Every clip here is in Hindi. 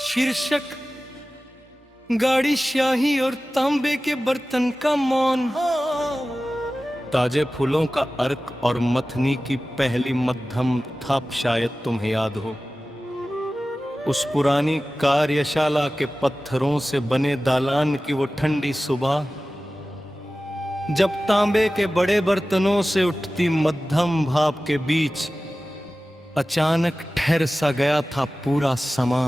शीर्षक गाड़ी शाही और तांबे के बर्तन का मौन। ताजे फूलों का अर्क और मथनी की पहली मध्यम थाप शायद तुम्हें याद हो। उस पुरानी कार्यशाला के पत्थरों से बने दालान की वो ठंडी सुबह, जब तांबे के बड़े बर्तनों से उठती मध्यम भाप के बीच अचानक ठहर सा गया था पूरा समा।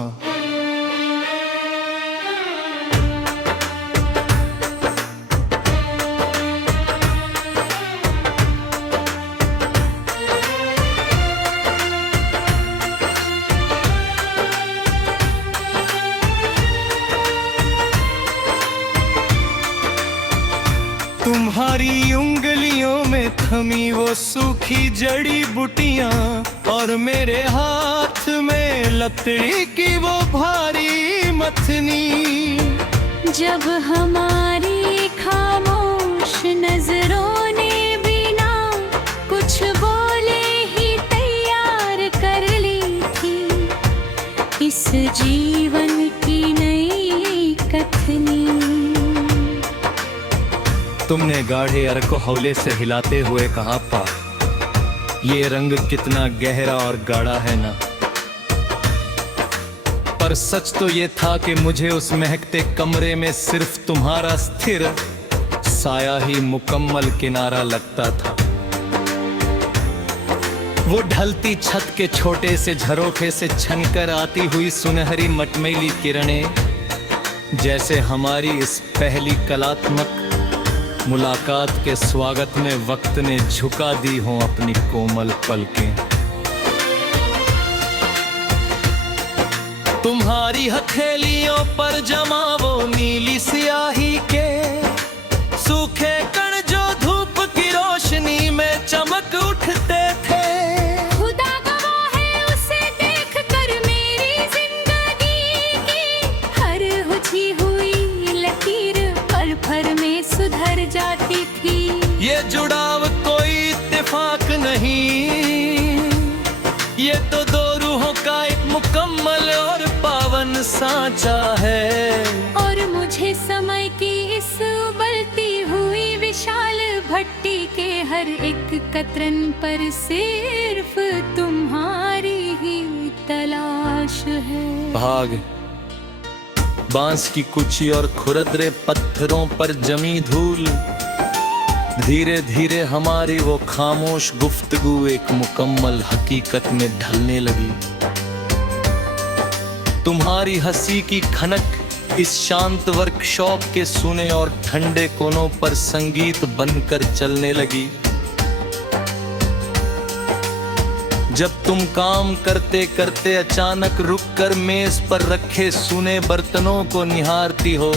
तुम्हारी उंगलियों में थमी वो सूखी जड़ी बूटियां और मेरे हाथ में लकड़ी की वो भारी मथनी। जब हमारी खामोश नजरों ने बिना कुछ बोले ही तैयार कर ली थी इस जीवन की नई कथनी। तुमने गाढ़े अर्क को हौले से हिलाते हुए कहा, पा ये रंग कितना गहरा और गाढ़ा है ना। पर सच तो ये था कि मुझे उस महकते कमरे में सिर्फ तुम्हारा स्थिर साया ही मुकम्मल किनारा लगता था। वो ढलती छत के छोटे से झरोखे से छनकर आती हुई सुनहरी मटमैली किरणें, जैसे हमारी इस पहली कलात्मक मुलाकात के स्वागत में वक्त ने झुका दी हों अपनी कोमल पलकें। तुम्हारी हथेलियों पर जमा वो नीली स्याही के सूखे कण जो धूप की रोशनी में चमक उठते थे। खुदा गवाह है उसे देखकर मेरी जिंदगी की हर हुई हुई लकीर पल भर में सुधर जाती थी। ये जुड़ाव कोई इत्तेफाक नहीं, ये तो दो रूहों का एक मुकम्मल और पावन सांचा है। और मुझे समय की इस उबलती हुई विशाल भट्टी के हर एक कतरन पर सिर्फ तुम्हारी ही तलाश है। भाग बांस की कुची और खुरदरे पत्थरों पर जमी धूल, धीरे धीरे हमारी वो खामोश गुफ्तगू एक मुकम्मल हकीकत में ढलने लगी। तुम्हारी हंसी की खनक इस शांत वर्कशॉप के सूने और ठंडे कोनों पर संगीत बनकर चलने लगी। जब तुम काम करते करते अचानक रुककर मेज पर रखे सूने बर्तनों को निहारती हो,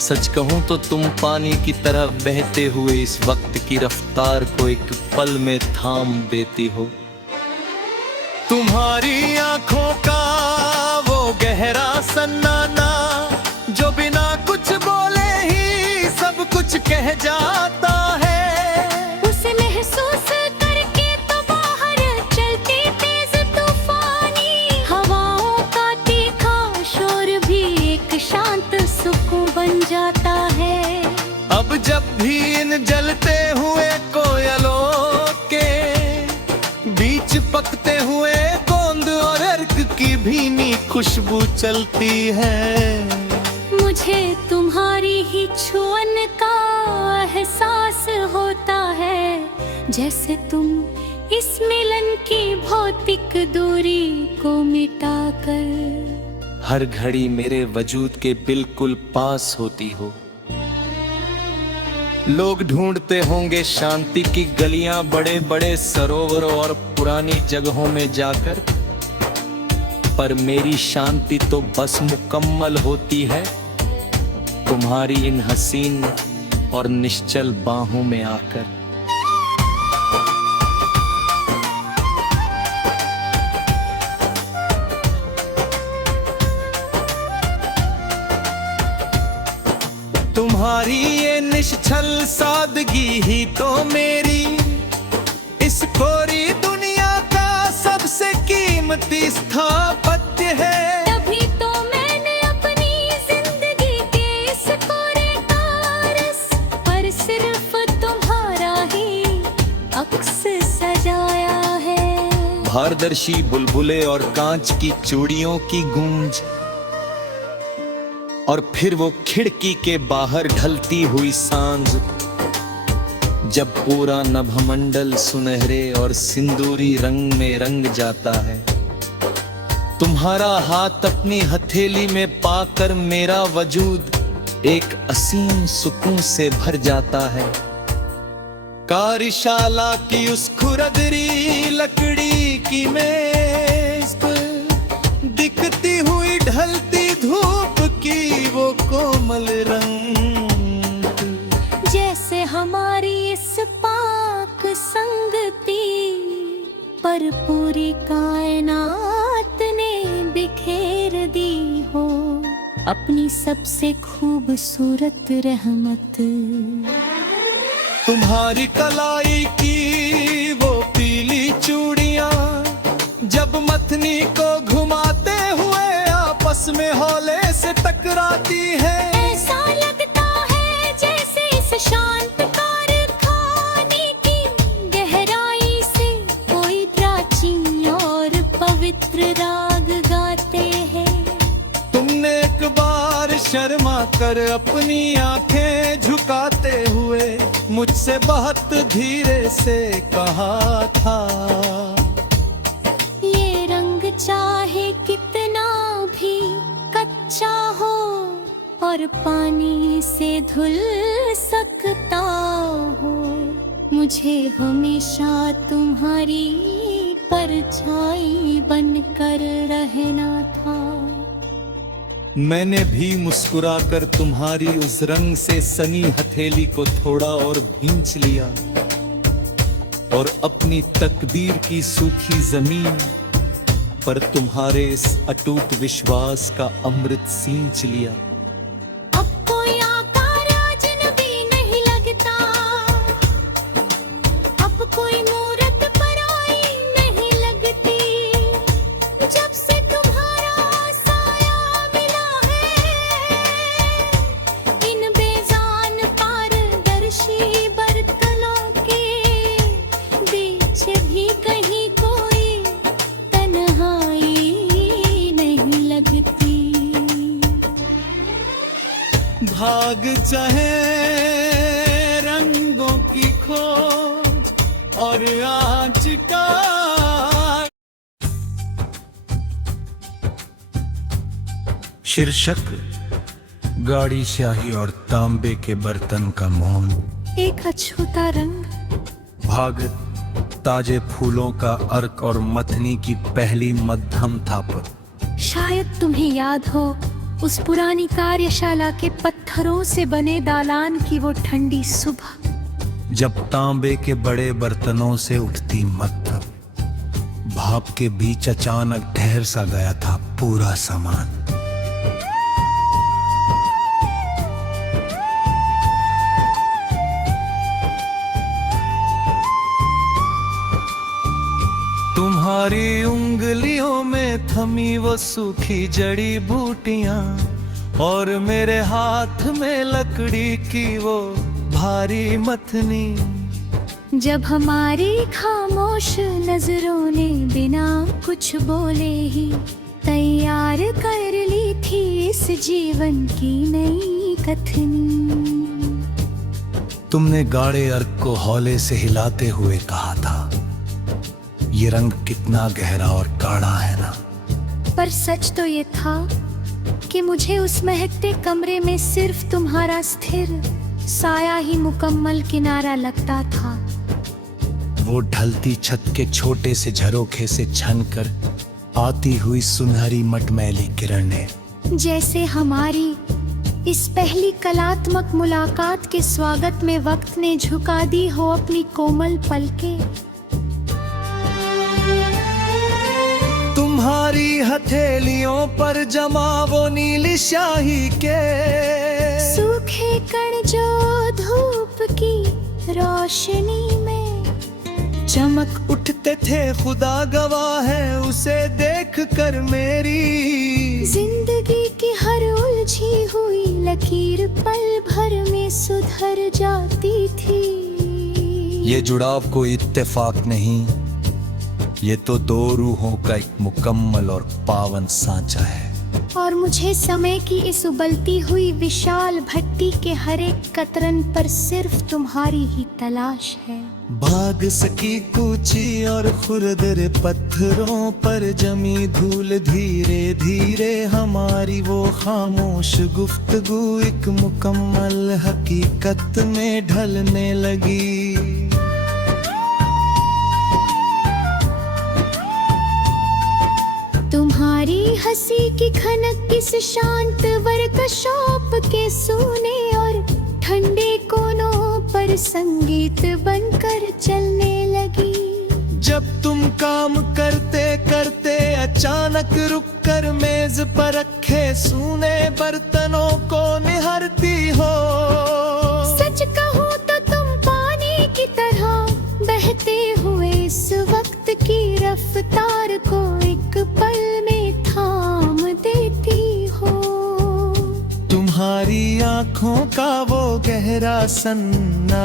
सच कहूं तो तुम पानी की तरह बहते हुए इस वक्त की रफ्तार को एक पल में थाम देती हो। तुम्हारी आंखों का वो गहरा सन्नाटा जो बिना कुछ बोले ही सब कुछ कह जाता है। उसे महसूस करके तो बाहर चलती तेज तूफानी हवाओं का तीखा शोर भी एक शांत सुकून बन जाता है। अब जब भी इन जलते हुए कोयलों के बीच पकते हुए गोंद और अर्क की भीनी खुशबू चलती है, मुझे तुम्हारी ही छुअन का एहसास होता है, जैसे तुम इस मिलन की भौतिक दूरी को मिटाकर हर घड़ी मेरे वजूद के बिल्कुल पास होती हो। लोग ढूंढते होंगे शांति की गलियां बड़े बड़े सरोवरों और पुरानी जगहों में जाकर, पर मेरी शांति तो बस मुकम्मल होती है तुम्हारी इन हसीन और निश्चल बाहों में आकर। तुम्हारी ये निश्चल सादगी ही तो मेरी इस कोरी दुनिया का सबसे कीमती स्थापत्य है। तभी तो पारदर्शी बुलबुले और कांच की चूड़ियों की गूंज, और फिर वो खिड़की के बाहर ढलती हुई सांझ, जब पूरा नभमंडल सुनहरे और सिंदूरी रंग में रंग जाता है। तुम्हारा हाथ अपनी हथेली में पाकर मेरा वजूद एक असीम सुकून से भर जाता है। कार्यशाला की उस खुरदरी लकड़ी की मेज पर दिखती हुई ढलती धूप की वो कोमल रंग, जैसे हमारी इस पाक संगति पर पूरी कायनात ने बिखेर दी हो अपनी सबसे खूबसूरत रहमत। तुम्हारी कलाई की वो पीली चूड़ियां जब मथनी को घुमाते हुए आपस में हौले से टकराती है, ऐसा लगता है जैसे इस शांत कारखाने की गहराई से कोई प्राचीन और पवित्र राग गाते हैं। तुमने एक बार शर्मा कर अपनी आंखें झुकाते हुए मुझसे बहुत धीरे से कहा था, ये रंग चाहे कितना भी कच्चा हो और पानी से धुल सकता हो, मुझे हमेशा तुम्हारी परछाई बनकर रहना था। मैंने भी मुस्कुराकर तुम्हारी उस रंग से सनी हथेली को थोड़ा और भींच लिया और अपनी तकदीर की सूखी जमीन पर तुम्हारे इस अटूट विश्वास का अमृत सींच लिया। अब कोई आकार अजनबी नहीं लगता, अब कोई मूरत पराई नहीं लगती, जब से तुम्हारा साया मिला है इन बेजान पारदर्शी बर्तनों के बीच भी कहीं कोई तन्हाई नहीं लगती। भाग चाहे रंगों की खोज और आँच का शीर्षक गाड़ी स्याही और तांबे के बर्तन का मौन। एक अछूता रंग, भाग ताजे फूलों का अर्क और मथनी की पहली मध्यम थाप। शायद तुम्हें याद हो उस पुरानी कार्यशाला के पत्थरों से बने दालान की वो ठंडी सुबह, जब तांबे के बड़े बर्तनों से उठती मत्थ, भाप के बीच अचानक ठहर सा गया था पूरा सामान। तुम्हारी उंगलियों में थमी वो सूखी जड़ी बूटियां और मेरे हाथ में लकड़ी की वो भारी मथनी, जब हमारी खामोश नजरों ने बिना कुछ बोले ही तैयार कर ली थी इस जीवन की नई कथनी। तुमने गाढ़े अर्क को हौले से हिलाते हुए कहा था, ये रंग कितना गहरा और गाढ़ा है ना। पर सच तो ये था कि मुझे उस महकते कमरे में सिर्फ तुम्हारा स्थिर साया ही मुकम्मल किनारा लगता था। वो ढलती छत के छोटे से झरोखे से छनकर आती हुई सुनहरी मटमैली किरणें, जैसे हमारी इस पहली कलात्मक मुलाकात के स्वागत में वक्त ने झुका दी हो अपनी कोमल पलकें। तुम्हारी हथेलियों पर जमा वो नीली स्याही के सूखे कण जो धूप की रोशनी में चमक उठते थे, खुदा गवाह है उसे देख कर मेरी जिंदगी की हर उलझी हुई लकीर पल भर में सुधर जाती थी। ये जुड़ाव कोई इत्तेफाक नहीं, ये तो दो रूहों का एक मुकम्मल और पावन सांचा है। और मुझे समय की इस उबलती हुई विशाल भट्टी के हर एक कतरन पर सिर्फ तुम्हारी ही तलाश है। भाग सकी कूची और खुरदरे पत्थरों पर जमी धूल, धीरे धीरे हमारी वो खामोश गुफ्तगू एक मुकम्मल हकीकत में ढलने लगी। तुम्हारी हंसी की खनक किस शांत वर्कशॉप के सोने और ठंडे कोनों पर संगीत बनकर चलने लगी। जब तुम काम करते करते अचानक रुककर मेज पर रखे सूने बर्तनों को निहारती हो। सच कहूँ तो तुम पानी की तरह बहते हुए इस वक्त की रफ्तार को एक पल में थाम देती हो। तुम्हारी आँखों का वो गहरा सन्ना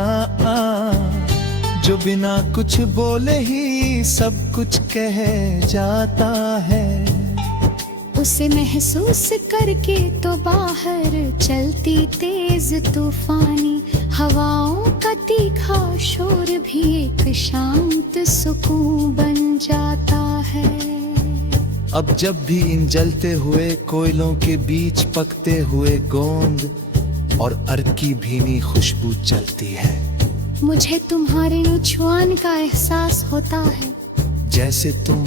जो बिना कुछ बोले ही सब कुछ कह जाता है, उसे महसूस करके तो बाहर चलती तेज तूफानी हवाओं का तीखा शोर भी एक शांत सुकून बन जाता है। अब जब भी इन जलते हुए कोयलों के बीच पकते हुए गोंद और अर्क की भीनी खुशबू चलती है, मुझे तुम्हारे छुआन का एहसास होता है। जैसे तुम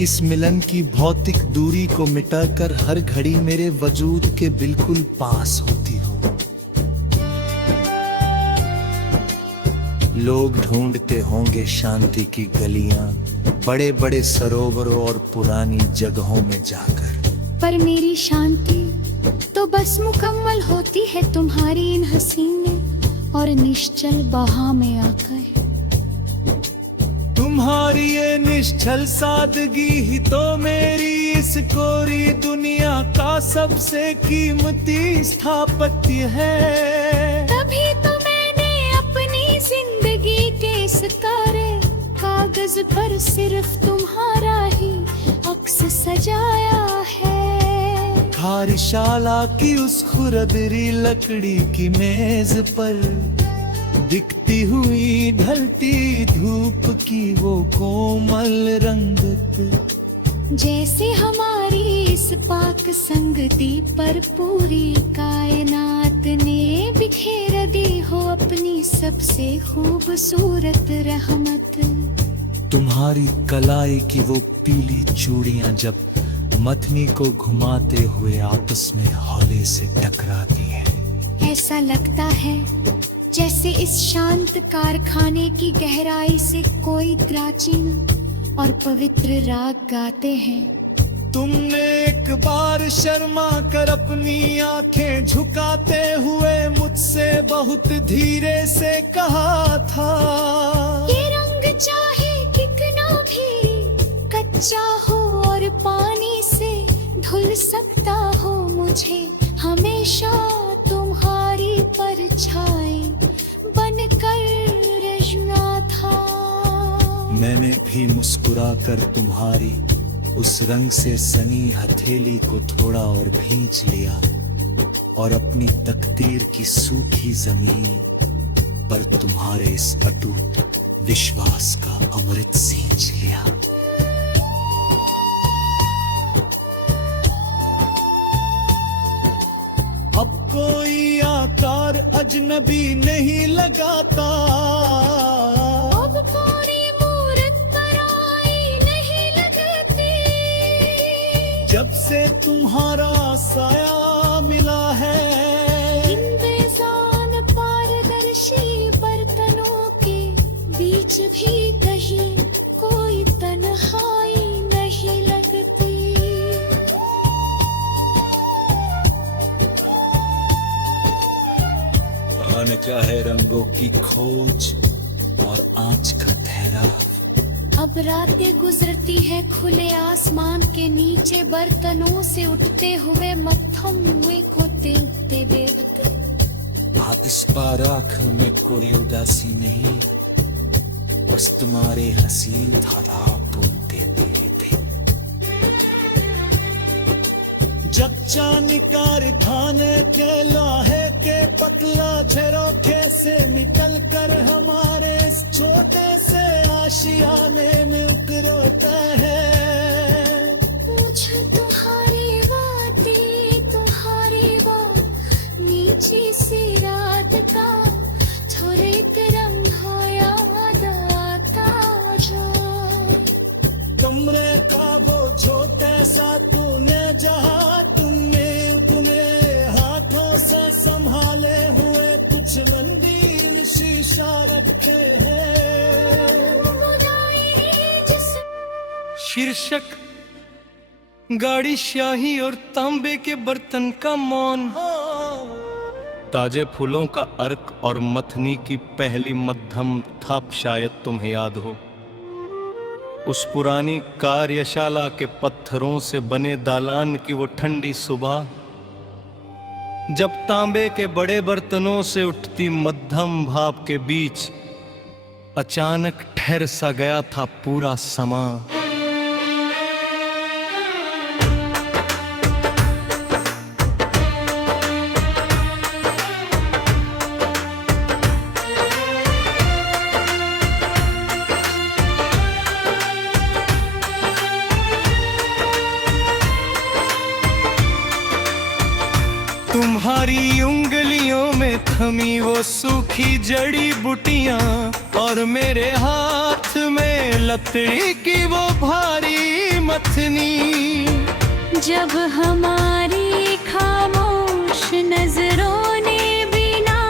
इस मिलन की भौतिक दूरी को मिटाकर हर घड़ी मेरे वजूद के बिल्कुल पास होती हो। लोग ढूंढते होंगे शांति की गलियां बड़े बड़े सरोवरों और पुरानी जगहों में जाकर, पर मेरी शांति तो बस मुकम्मल होती है तुम्हारी इन हसीने और निश्चल बहा में आकर। तुम्हारी ये निश्चल सादगी ही तो मेरी इस कोरी दुनिया का सबसे कीमती स्थापत्य है। तभी तो मैंने अपनी जिंदगी के इस तारे कागज पर सिर्फ तुम्हारा ही अक्स सजाया है। कार्यशाला की उस खुरदरी लकड़ी की मेज पर दिखती हुई ढलती धूप की वो कोमल रंगत, जैसे हमारी इस पाक संगति पर पूरी कायनात ने बिखेर दी हो अपनी सबसे खूबसूरत रहमत। तुम्हारी कलाई की वो पीली चूड़ियां जब मथनी को घुमाते हुए आपस में हौले से टकराती हैं, ऐसा लगता है जैसे इस शांत कारखाने की गहराई से कोई प्राचीन और पवित्र राग गाते हैं। तुमने एक बार शर्मा कर अपनी आंखें झुकाते हुए मुझसे बहुत धीरे से कहा था, ये रंग चाहे कितना भी कच्चा हो और पानी से धुल सकता हो, मुझे हमेशा तुम्हारी परछाई बनकर रजना था। मैंने भी मुस्कुराकर तुम्हारी उस रंग से सनी हथेली को थोड़ा और भींच लिया और अपनी तकदीर की सूखी जमीन पर तुम्हारे इस अटूट विश्वास का अमृत सींच लिया। अब कोई आकार अजनबी नहीं लगाता, अब पूरी मूरत पराई नहीं लगती, जब से तुम्हारा साया मिला है। इन बेजान पारदर्शी बर्तनों के बीच भी कहीं कोई तन्हाई नहीं लगती। अनचाहे रंगों की खोज और आँच का ठहराव। अब रातें गुजरती है खुले आसमान के नीचे बर्तनों से उठते हुए मत्थम हुए को देखते देखते। आप इस बार आँख में कोई उदासी नहीं, बस तुम्हारे हसीन धारा बुनते दिए थे। जब चांदी कारखाने के लोहे के पतला झरोखे से निकल कर हमारे इस छोटे से आशियाने में उकरोता है, मुझे तुम्हारी बातें, तुम्हारी बात, नीची सी रात का थोड़े रंग हो याद आता जो। कमरे का वो छोटा सा तूने जहाँ तुमने अपने हाथों से संभाले हुए कुछ रंगीन शीशा रखे हैं। शीर्षक गाड़ी स्याही और तांबे के बर्तन का मौन। ताजे फूलों का अर्क और मथनी की पहली मध्यम थाप शायद तुम्हें याद हो। उस पुरानी कार्यशाला के पत्थरों से बने दालान की वो ठंडी सुबह, जब तांबे के बड़े बर्तनों से उठती मध्यम भाप के बीच अचानक ठहर सा गया था पूरा समा। तुम्हारी उंगलियों में थमी वो सूखी जड़ी बूटियां और मेरे हाथ में लकड़ी की वो भारी मथनी। जब हमारी खामोश नजरों ने बिना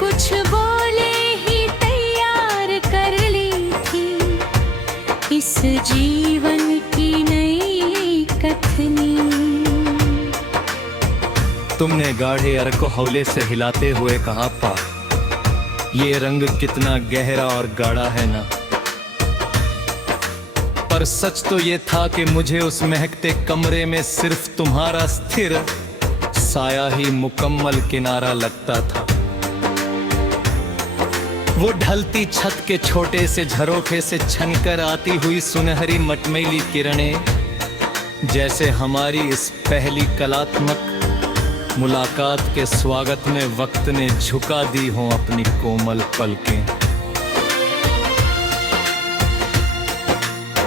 कुछ बोले ही तैयार कर ली थी इस जीवन की नई कथनी। तुमने गाढ़े अर्क को हौले से हिलाते हुए कहा, पा ये रंग कितना गहरा और गाढ़ा है ना। पर सच तो ये था कि मुझे उस महकते कमरे में सिर्फ तुम्हारा स्थिर साया ही मुकम्मल किनारा लगता था। वो ढलती छत के छोटे से झरोखे से छनकर आती हुई सुनहरी मटमैली किरणें जैसे हमारी इस पहली कलात्मक मुलाकात के स्वागत में वक्त ने झुका दी हों अपनी कोमल पलकें।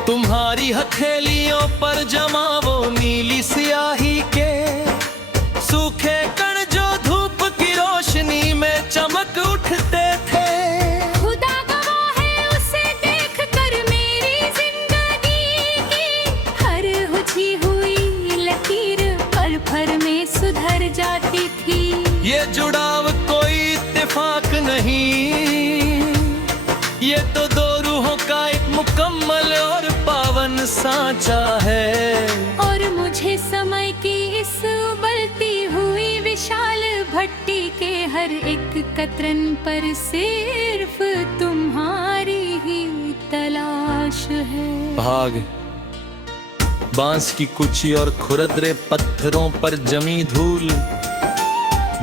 तुम्हारी हथेलियों पर जमा वो नीली स्याही के सूखे कण जो धूप की रोशनी में चमक उठते थे। खुदा गवाह है उसे देख कर मेरी जिंदगी की हर हुई हुई लकीर पल भर में सुधर जाती थी। ये जुड़ाव कोई इत्तेफाक नहीं, ये तो दो रूहों का एक मुकम्मल और पावन सांचा है। और मुझे समय की इस उबलती हुई विशाल भट्टी के हर एक कतरन पर सिर्फ तुम्हारी ही तलाश है। भाग बांस की कुची और खुरदरे पत्थरों पर जमी धूल,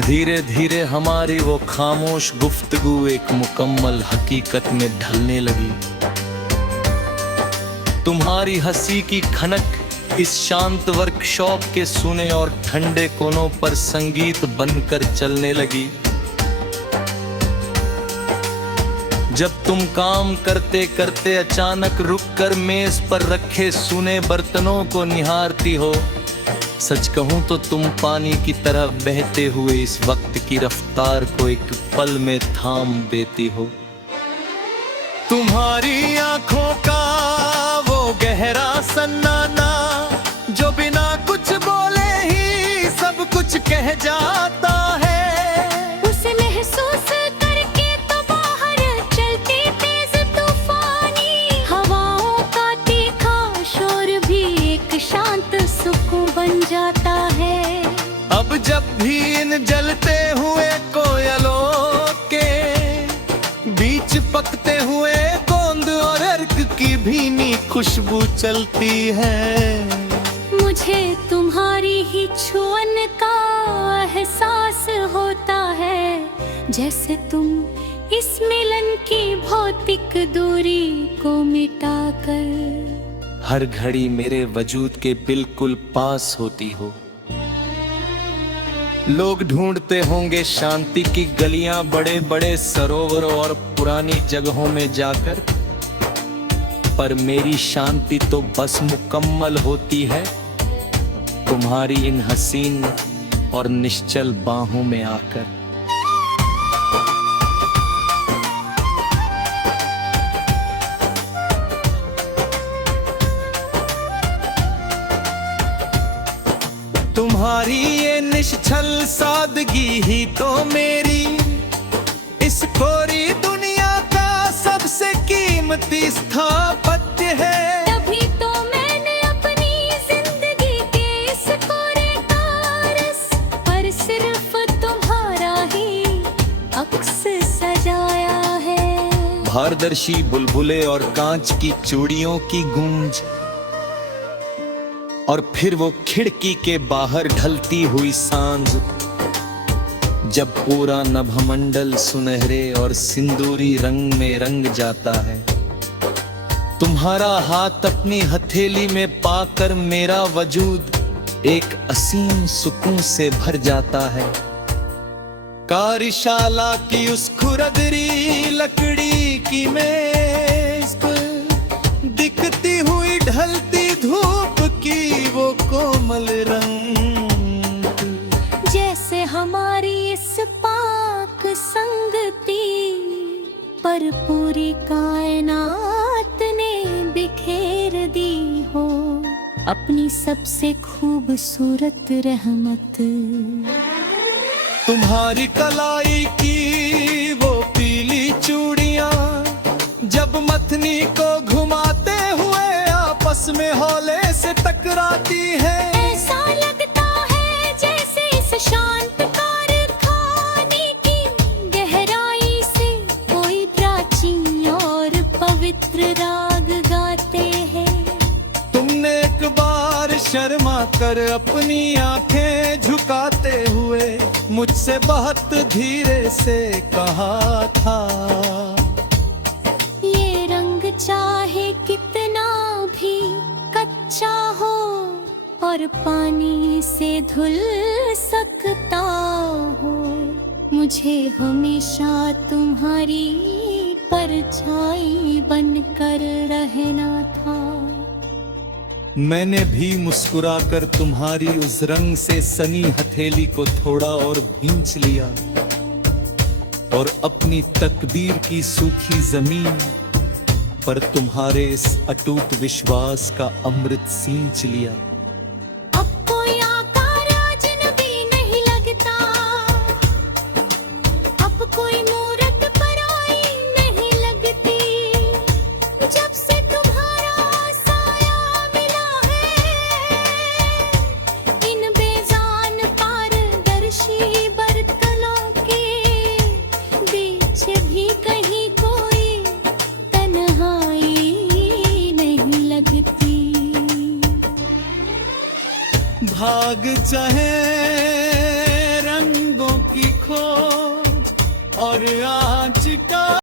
धीरे धीरे हमारी वो खामोश गुफ्तगू एक मुकम्मल हकीकत में ढलने लगी। तुम्हारी हंसी की खनक इस शांत वर्कशॉप के सूने और ठंडे कोनों पर संगीत बनकर चलने लगी। जब तुम काम करते करते अचानक रुककर मेज पर रखे सूने बर्तनों को निहारती हो, सच कहूं तो तुम पानी की तरह बहते हुए इस वक्त की रफ्तार को एक पल में थाम देती हो। तुम्हारी आंखों का वो गहरा सन्नाटा जो बिना कुछ बोले ही सब कुछ कह जाता है। उसे महसूस करके तो बाहर चलती तेज तूफानी हवाओं का तीखा शोर भी एक शांत सुकून बन जाता है। अब जब भी इन जलते हुए कोयलों के बीच पकते हुए गोंद और अर्क की भीनी खुशबू चलती है, मुझे तुम्हारी ही छुअन का एहसास होता है। जैसे तुम इस मिलन की भौतिक दूरी को मिटाकर हर घड़ी मेरे वजूद के बिल्कुल पास होती हो। लोग ढूंढते होंगे शांति की गलियां बड़े बड़े सरोवरों और पुरानी जगहों में जाकर, पर मेरी शांति तो बस मुकम्मल होती है तुम्हारी इन हसीन और निश्चल बाहों में आकर। तुम्हारी ये निश्चल सादगी ही तो मेरी इस कोरी दुनिया का सबसे कीमती स्थापत्य है। तभी तो मैंने अपनी जिंदगी के इस कोरे कारस पर सिर्फ तुम्हारा ही अक्स सजाया है। पारदर्शी बुलबुले और कांच की चूड़ियों की गूंज, और फिर वो खिड़की के बाहर ढलती हुई सांझ, जब पूरा नभमंडल सुनहरे और सिंदूरी रंग में रंग जाता है। तुम्हारा हाथ अपनी हथेली में पाकर मेरा वजूद एक असीम सुकून से भर जाता है। कार्यशाला की उस खुरदरी लकड़ी की मेज पर दिखती हुई ढलती धूप की वो कोमल रंग, जैसे हमारी इस पाक संगति पर पूरी कायनात ने बिखेर दी हो अपनी सबसे खूबसूरत रहमत। तुम्हारी कलाई की वो पीली चूड़ियां जब मथनी को घुमाते हुए आपस में हौले से टकराती है, ऐसा लगता है जैसे इस शांत कारखाने की गहराई से कोई प्राचीन और पवित्र राग गाते हैं। तुमने एक बार शर्मा कर अपनी आंखें झुकाते हुए मुझसे बहुत धीरे से कहा था, ये रंग चाहे कितना भी कच्चा हो और पानी से धुल सकता हो, मुझे हमेशा तुम्हारी परछाई बनकर रहना था। मैंने भी मुस्कुराकर तुम्हारी उस रंग से सनी हथेली को थोड़ा और भींच लिया और अपनी तकदीर की सूखी जमीन पर तुम्हारे इस अटूट विश्वास का अमृत सींच लिया। अब कोई आकार अजनबी नहीं लगता, अब कोई मूरत पराई नहीं लगती, जब से तुम्हारा साया मिला है इन बेजान पारदर्शी बर्तनों के बीच भी कहीं कोई तन्हाई नहीं लगती। भाग चाहे रंगों की खोज और आँच का